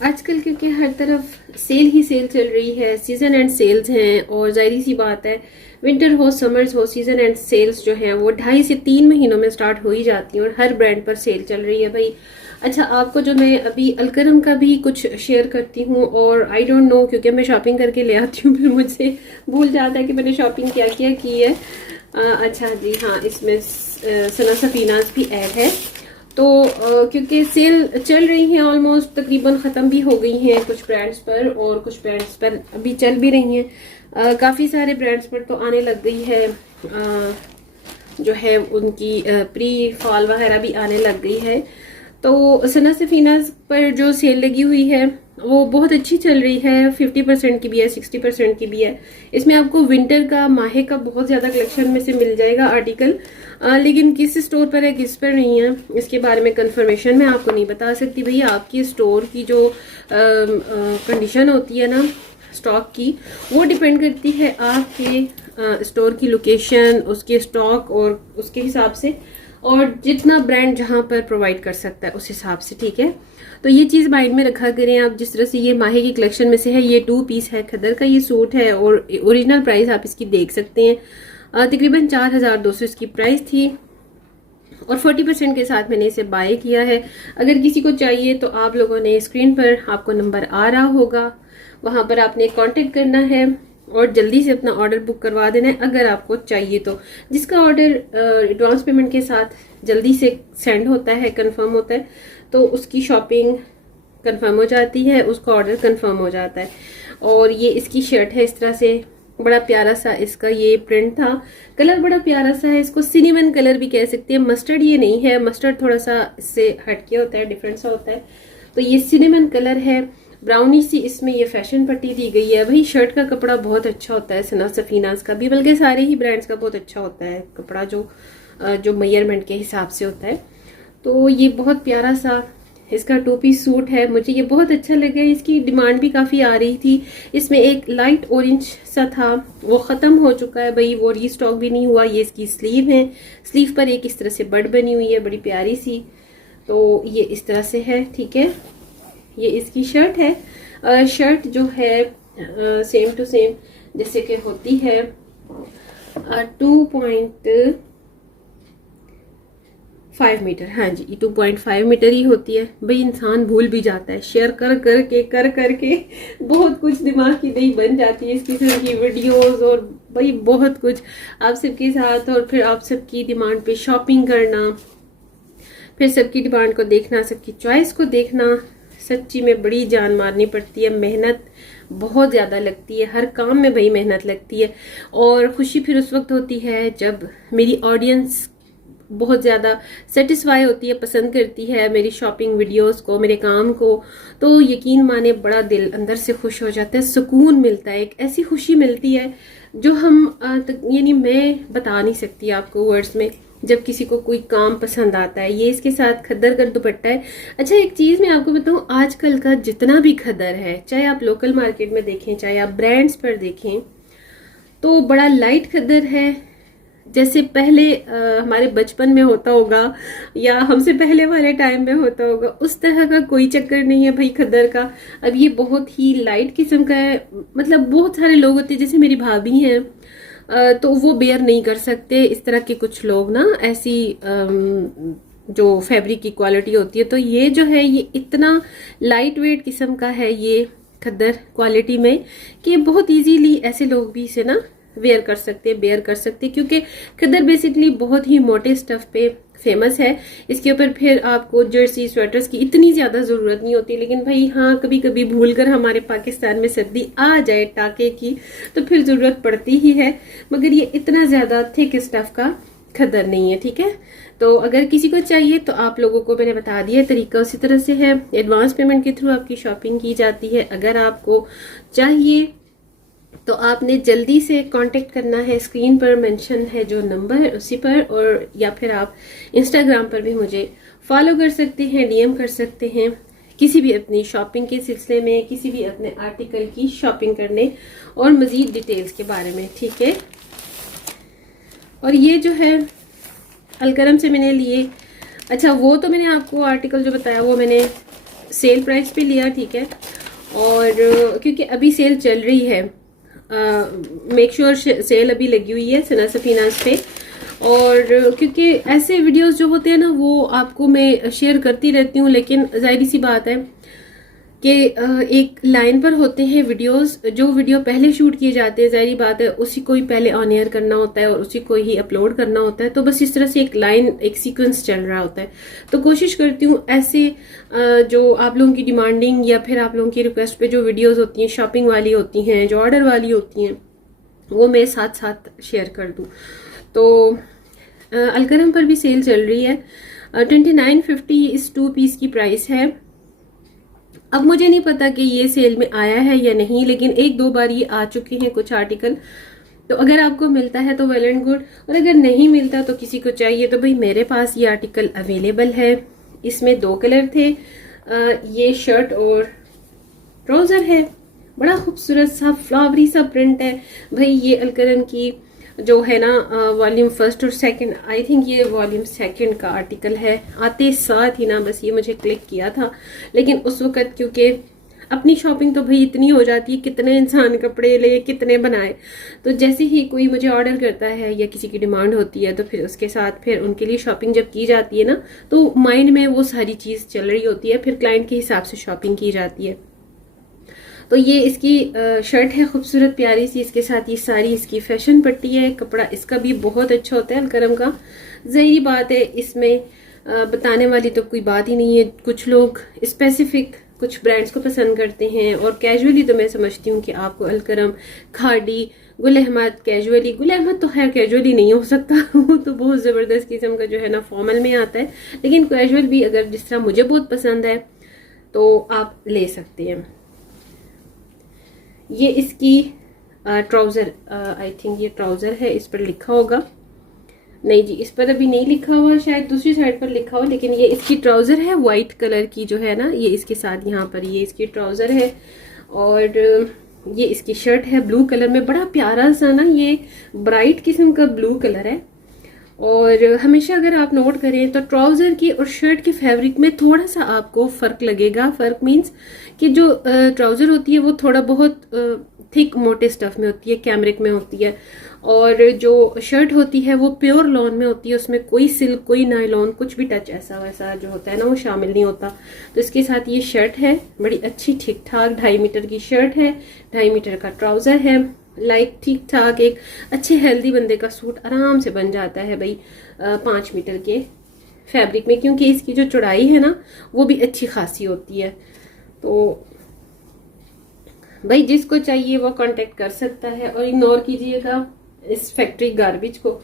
आजकल क्योंकि हर तरफ सेल ही सेल चल रही है, सीजन एंड सेल्स हैं, और जाहिर सी बात है विंटर हो समर्स हो, सीजन एंड सेल्स जो हैं वो 2.5 से 3 महीनों में स्टार्ट हो ही जाती हैं और हर ब्रांड पर सेल चल रही है भाई। अच्छा, आपको जो मैं अभी अलकरम का भी कुछ शेयर करती हूँ, और आई डोंट नो क्योंकि मैं शॉपिंग करके ले आती हूँ फिर मुझसे भूल जाता है कि मैंने शॉपिंग क्या क्या की है। अच्छा जी हाँ, इसमें सना सफीनाज भी ऐड है। तो क्योंकि सेल चल रही है, ऑलमोस्ट तकरीबन ख़त्म भी हो गई हैं कुछ ब्रांड्स पर, और कुछ ब्रांड्स पर अभी चल भी रही हैं। काफ़ी सारे ब्रांड्स पर तो आने लग गई है, जो है उनकी प्री फॉल वगैरह भी आने लग गई है। तो सना सफीना पर जो सेल लगी हुई है वो बहुत अच्छी चल रही है, 50% की भी है, 60% की भी है। इसमें आपको विंटर का, माहे का बहुत ज़्यादा कलेक्शन में से मिल जाएगा आर्टिकल। लेकिन किस स्टोर पर है किस पर नहीं है इसके बारे में कंफर्मेशन मैं आपको नहीं बता सकती भैया। आपकी स्टोर की जो कंडीशन होती है ना स्टॉक की, वो डिपेंड करती है आपके स्टोर की लोकेशन, उसके स्टॉक और उसके हिसाब से, और जितना ब्रांड जहां पर प्रोवाइड कर सकता है उस हिसाब से, ठीक है। तो ये चीज़ माइंड में रखा करें आप। जिस तरह से ये माहे की कलेक्शन में से है, ये 2 पीस है, खदर का ये सूट है, और ओरिजिनल प्राइस आप इसकी देख सकते हैं, तकरीबन 4,200 इसकी प्राइस थी, और 40% के साथ मैंने इसे बाय किया है। अगर किसी को चाहिए तो आप लोगों ने स्क्रीन पर आपको नंबर आ रहा होगा, वहां पर आपने कांटेक्ट करना है और जल्दी से अपना ऑर्डर बुक करवा देना है अगर आपको चाहिए तो। जिसका ऑर्डर एडवांस पेमेंट के साथ जल्दी से सेंड होता है, कंफर्म होता है, तो उसकी शॉपिंग कंफर्म हो जाती है, उसका ऑर्डर कंफर्म हो जाता है। और ये इसकी शर्ट है, इस तरह से बड़ा प्यारा सा इसका ये प्रिंट था, कलर बड़ा प्यारा सा है, इसको सिनेमन कलर भी कह सकते हैं। मस्टर्ड ये नहीं है, मस्टर्ड थोड़ा सा इससे हटके होता है, डिफरेंट सा होता है। तो ये सिनेमन कलर है, ब्राउनी सी इसमें ये फैशन पट्टी दी गई है। भाई शर्ट का कपड़ा बहुत अच्छा होता है सना सफीनाज का भी, बल्कि सारे ही ब्रांड्स का बहुत अच्छा होता है कपड़ा, जो मेजरमेंट के हिसाब से होता है। तो ये बहुत प्यारा सा इसका 2 पीस सूट है, मुझे ये बहुत अच्छा लगा। इसकी डिमांड भी काफ़ी आ रही थी। इसमें एक लाइट ऑरेंज सा था, वो ख़त्म हो चुका है भाई, वो रीस्टॉक भी नहीं हुआ। ये इसकी स्लीव है, स्लीव पर एक इस तरह से बर्ड बनी हुई है, बड़ी प्यारी सी। तो ये इस तरह से है, ठीक है। ये इसकी शर्ट है। शर्ट जो है सेम टू सेम जैसे कि होती है 2.5 मीटर, हाँ जी 2.5 मीटर ही होती है। भाई इंसान भूल भी जाता है, शेयर कर करके बहुत कुछ दिमाग की दही बन जाती है इस किस्म की वीडियोस, और भाई बहुत कुछ आप सबके साथ, और फिर आप सबकी डिमांड पे शॉपिंग करना, फिर सबकी डिमांड को देखना, सबकी चॉइस को देखना, सच्ची में बड़ी जान मारनी पड़ती है, मेहनत बहुत ज़्यादा लगती है, हर काम में भाई मेहनत लगती है। और खुशी फिर उस वक्त होती है जब मेरी ऑडियंस बहुत ज़्यादा सेटिस्फाई होती है, पसंद करती है मेरी शॉपिंग वीडियोस को, मेरे काम को। तो यकीन माने बड़ा दिल अंदर से खुश हो जाता है, सुकून मिलता है, एक ऐसी खुशी मिलती है जो हम यानी मैं बता नहीं सकती आपको वर्ड्स में। जब किसी को कोई काम पसंद आता है, ये इसके साथ खद्दर का दुपट्टा है। अच्छा एक चीज़ मैं आपको बताऊं, आजकल का जितना भी खद्दर है, चाहे आप लोकल मार्केट में देखें चाहे आप ब्रांड्स पर देखें, तो बड़ा लाइट खद्दर है। जैसे पहले हमारे बचपन में होता होगा या हमसे पहले वाले टाइम में होता होगा, उस तरह का कोई चक्कर नहीं है भाई खद्दर का। अब ये बहुत ही लाइट किस्म का है। मतलब बहुत सारे लोग होते हैं, जैसे मेरी भाभी हैं, तो वो बेयर नहीं कर सकते इस तरह के कुछ लोग ना, ऐसी जो फैब्रिक की क्वालिटी होती है। तो ये जो है ये इतना लाइट वेट किस्म का है ये खद्दर क्वालिटी में, कि बहुत इजीली ऐसे लोग भी इसे ना वेयर कर सकते हैं, बेयर कर सकते हैं, क्योंकि खद्दर बेसिकली बहुत ही मोटे स्टफ पे फेमस है। इसके ऊपर फिर आपको जर्सी स्वेटर्स की इतनी ज़्यादा ज़रूरत नहीं होती, लेकिन भाई हाँ कभी कभी भूल कर हमारे पाकिस्तान में सर्दी आ जाए टाके की, तो फिर ज़रूरत पड़ती ही है। मगर ये इतना ज़्यादा थिक स्टफ का खद्दर नहीं है, ठीक है। तो अगर किसी को चाहिए तो आप लोगों को मैंने बता दिया तरीका उसी तरह से है। एडवांस पेमेंट के थ्रू आपकी शॉपिंग की जाती है। अगर आपको चाहिए तो आपने जल्दी से कांटेक्ट करना है, स्क्रीन पर मेंशन है जो नंबर उसी पर, और या फिर आप इंस्टाग्राम पर भी मुझे फॉलो कर सकते हैं, डीएम कर सकते हैं किसी भी अपनी शॉपिंग के सिलसिले में, किसी भी अपने आर्टिकल की शॉपिंग करने और मज़ीद डिटेल्स के बारे में, ठीक है। और ये जो है अलकरम से मैंने लिए, अच्छा वो तो मैंने आपको आर्टिकल जो बताया वो मैंने सेल प्राइस पे लिया, ठीक है। और क्योंकि अभी सेल चल रही है, मेक श्योर सेल अभी लगी हुई है सना सफीनास पे। और क्योंकि ऐसे वीडियोस जो होते हैं ना वो आपको मैं शेयर करती रहती हूँ, लेकिन जाहिर सी बात है कि एक लाइन पर होते हैं वीडियोस, जो वीडियो पहले शूट किए जाते हैं, जाहिर बात है उसी को ही पहले ऑन एयर करना होता है और उसी को ही अपलोड करना होता है। तो बस इस तरह से एक लाइन, एक सीक्वेंस चल रहा होता है। तो कोशिश करती हूँ ऐसे जो आप लोगों की डिमांडिंग या फिर आप लोगों की रिक्वेस्ट पे जो वीडियोस होती हैं, शॉपिंग वाली होती हैं, जो ऑर्डर वाली होती हैं, वो मैं साथ साथ शेयर कर दूँ। तो अलकरम पर भी सेल चल रही है। 2950 इस 2 पीस की प्राइस है। अब मुझे नहीं पता कि ये सेल में आया है या नहीं, लेकिन 1-2 बार ये आ चुके हैं कुछ आर्टिकल। तो अगर आपको मिलता है तो वेल एंड गुड, और अगर नहीं मिलता तो किसी को चाहिए तो भाई मेरे पास ये आर्टिकल अवेलेबल है। इसमें 2 कलर थे, ये शर्ट और ट्राउजर है। बड़ा खूबसूरत सा फ्लावरी सा प्रिंट है भाई। ये अलकरम की जो है ना वॉल्यूम 1 और 2, आई थिंक ये वॉल्यूम 2 का आर्टिकल है। आते साथ ही ना बस ये मुझे क्लिक किया था, लेकिन उस वक्त क्योंकि अपनी शॉपिंग तो भाई इतनी हो जाती है, कितने इंसान कपड़े ले, कितने बनाए। तो जैसे ही कोई मुझे ऑर्डर करता है या किसी की डिमांड होती है तो फिर उसके साथ फिर उनके लिए शॉपिंग जब की जाती है ना, तो माइंड में वो सारी चीज़ चल रही होती है, फिर क्लाइंट के हिसाब से शॉपिंग की जाती है। तो ये इसकी शर्ट है खूबसूरत प्यारी सी, इसके साथ ये सारी इसकी फैशन पट्टी है। कपड़ा इसका भी बहुत अच्छा होता है अलकरम का। ज़ाहिर बात है इसमें बताने वाली तो कोई बात ही नहीं है। कुछ लोग स्पेसिफिक कुछ ब्रांड्स को पसंद करते हैं, और कैजुअली तो मैं समझती हूँ कि आपको अलकरम, खाड़ी, गुल अहमद कैजुअली, गुल अहमद तो खैर कैजुअली नहीं हो सकता वो तो बहुत ज़बरदस्त किस्म का जो है ना फॉर्मल में आता है, लेकिन कैजुअल भी अगर जिस तरह मुझे बहुत पसंद है तो आप ले सकते हैं। ये इसकी ट्राउज़र, आई थिंक ये ट्राउज़र है, इस पर लिखा होगा, नहीं जी इस पर अभी नहीं लिखा हुआ, शायद दूसरी साइड पर लिखा हो, लेकिन ये इसकी ट्राउज़र है वाइट कलर की जो है ना, ये इसके साथ यहाँ पर ये इसकी ट्राउज़र है। और ये इसकी शर्ट है ब्लू कलर में, बड़ा प्यारा सा ना ये ब्राइट किस्म का ब्लू कलर है। और हमेशा अगर आप नोट करें तो ट्राउज़र की और शर्ट की फैब्रिक में थोड़ा सा आपको फ़र्क लगेगा। फ़र्क मीन्स कि जो ट्राउज़र होती है वो थोड़ा बहुत थिक मोटे स्टफ़ में होती है, कैमरिक में होती है, और जो शर्ट होती है वो प्योर लॉन में होती है, उसमें कोई सिल्क, कोई नायलॉन, कुछ भी टच ऐसा वैसा जो होता है ना वो शामिल नहीं होता। तो इसके साथ ये शर्ट है बड़ी अच्छी, ठीक ठाक 2.5 मीटर की शर्ट है, 2.5 मीटर का ट्राउज़र है। लाइक ठीक ठाक एक अच्छे हेल्दी बंदे का सूट आराम से बन जाता है भाई 5 मीटर के फैब्रिक में, क्योंकि इसकी जो चौड़ाई है ना वो भी अच्छी खासी होती है। तो भाई जिसको चाहिए वो कांटेक्ट कर सकता है, और इग्नोर कीजिएगा इस फैक्ट्री गार्बेज को।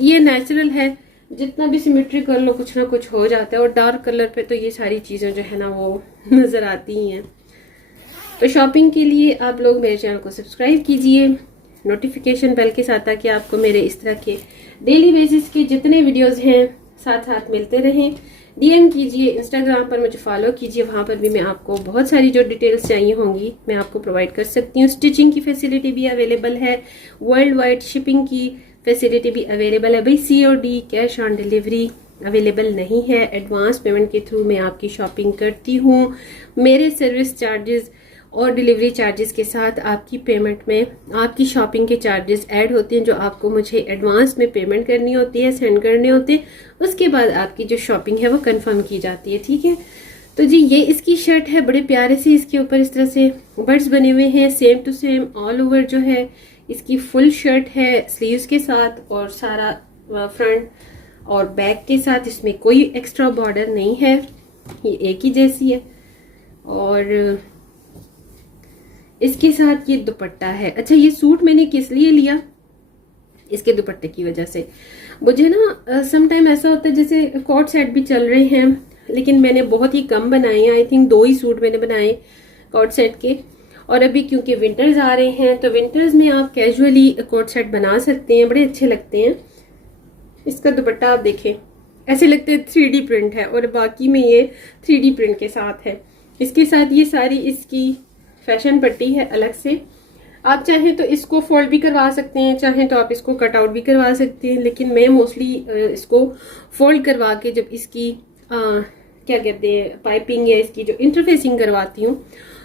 ये नेचुरल है, जितना भी सिमेट्री कर लो कुछ ना कुछ हो जाता है, और डार्क कलर पे तो ये सारी चीज़ें जो है ना वो नज़र आती ही हैं। तो शॉपिंग के लिए आप लोग मेरे चैनल को सब्सक्राइब कीजिए, नोटिफिकेशन बेल के साथ, ताकि आपको मेरे इस तरह के डेली बेसिस के जितने वीडियोस हैं साथ साथ मिलते रहें। डीएम कीजिए, इंस्टाग्राम पर मुझे फॉलो कीजिए, वहाँ पर भी मैं आपको बहुत सारी जो डिटेल्स चाहिए होंगी मैं आपको प्रोवाइड कर सकती हूँ। स्टिचिंग की फैसिलिटी भी अवेलेबल है, वर्ल्ड वाइड शिपिंग की फैसिलिटी भी अवेलेबल है। भाई COD cash on delivery available नहीं है, एडवांस पेमेंट के थ्रू मैं आपकी शॉपिंग करती हूँ। मेरे सर्विस चार्जेस और डिलीवरी चार्जेस के साथ आपकी पेमेंट में आपकी शॉपिंग के चार्जेस ऐड होते हैं, जो आपको मुझे एडवांस में पेमेंट करनी होती है, सेंड करने होते हैं। उसके बाद आपकी जो शॉपिंग है वो कंफर्म की जाती है, ठीक है। तो जी ये इसकी शर्ट है, बड़े प्यारे से इसके ऊपर इस तरह से बर्ड्स बने हुए हैं, same to same all over जो है इसकी फुल शर्ट है स्लीव्स के साथ, और सारा फ्रंट और बैक के साथ, इसमें कोई एक्स्ट्रा बॉर्डर नहीं है, ये एक ही जैसी है। और इसके साथ ये दुपट्टा है। अच्छा ये सूट मैंने किस लिए लिया, इसके दुपट्टे की वजह से। मुझे ना सम टाइम ऐसा होता है जैसे कॉट सेट भी चल रहे हैं, लेकिन मैंने बहुत ही कम बनाए हैं, आई थिंक 2 ही सूट मैंने बनाए कॉट सेट के। और अभी क्योंकि विंटर्स आ रहे हैं तो विंटर्स में आप कैजुअली कॉट सेट बना सकते हैं, बड़े अच्छे लगते हैं। इसका दुपट्टा आप देखें, ऐसे लगते हैं 3D प्रिंट है, और बाकी में ये 3D प्रिंट के साथ है। इसके साथ ये सारी इसकी फैशन पट्टी है अलग से। आप चाहें तो इसको फोल्ड भी करवा सकते हैं, चाहें तो आप इसको कट आउट भी करवा सकते हैं, लेकिन मैं मोस्टली इसको फोल्ड करवा के जब इसकी क्या कहते हैं पाइपिंग या इसकी जो इंटरफेसिंग करवाती हूँ,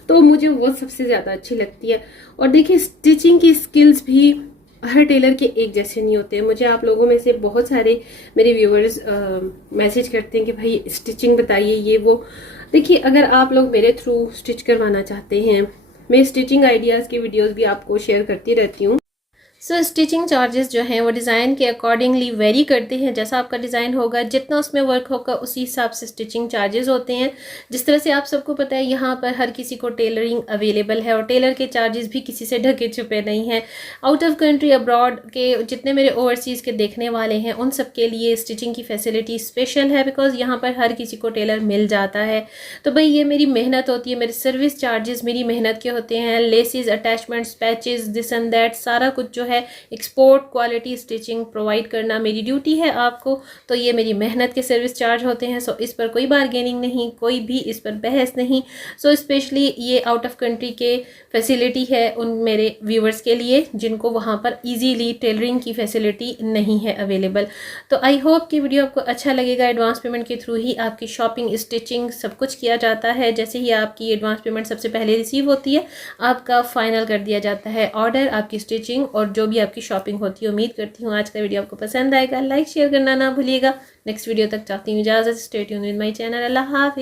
तो मुझे वो सबसे ज़्यादा अच्छी लगती है। और देखिए स्टिचिंग की स्किल्स भी हर टेलर के एक जैसे नहीं होते हैं। मुझे आप लोगों में से बहुत सारे मेरे व्यूअर्स मैसेज करते हैं कि भाई स्टिचिंग बताइए ये वो। देखिए अगर आप लोग मेरे थ्रू स्टिच करवाना चाहते हैं, मैं स्टिचिंग आइडियाज़ की वीडियोस भी आपको शेयर करती रहती हूँ। सो स्टिचिंग चार्जेस जो हैं वो डिज़ाइन के अकॉर्डिंगली वेरी करते हैं। जैसा आपका डिज़ाइन होगा, जितना उसमें वर्क होगा, उसी हिसाब से स्टिचिंग चार्जेस होते हैं। जिस तरह से आप सबको पता है यहाँ पर हर किसी को टेलरिंग अवेलेबल है और टेलर के चार्जेस भी किसी से ढके छुपे नहीं हैं। आउट ऑफ कंट्री अब्रॉड के जितने मेरे ओवरसीज़ के देखने वाले हैं उन सब के लिए स्टिचिंग की फैसिलिटी स्पेशल है, बिकॉज यहाँ पर हर किसी को टेलर मिल जाता है। तो भाई ये मेरी मेहनत होती है, मेरे सर्विस चार्जेस मेरी मेहनत के होते हैं। Laces, attachments, patches, this and that सारा कुछ जो है एक्सपोर्ट क्वालिटी स्टिचिंग प्रोवाइड करना मेरी ड्यूटी है आपको। तो ये मेरी मेहनत के सर्विस चार्ज होते हैं। सो इस पर कोई बार्गेनिंग नहीं, कोई भी इस पर बहस नहीं। सो स्पेशली ये आउट ऑफ कंट्री के फैसिलिटी है उन मेरे व्यूअर्स के लिए जिनको वहाँ पर इजीली टेलरिंग की फैसिलिटी नहीं है अवेलेबल। तो आई होप कि वीडियो आपको अच्छा लगेगा। एडवांस पेमेंट के थ्रू ही आपकी शॉपिंग, स्टिचिंग सब कुछ किया जाता है। जैसे ही आपकी एडवांस पेमेंट सबसे पहले रिसीव होती है, आपका फाइनल कर दिया जाता है ऑर्डर, आपकी स्टिचिंग और जो भी आपकी शॉपिंग होती है। उम्मीद करती हूँ आज का वीडियो आपको पसंद आएगा। लाइक शेयर करना ना भूलिएगा। नेक्स्ट वीडियो तक चाहती हूँ इजाज़त। Stay tuned with my channel. अल्लाह हाफिज़।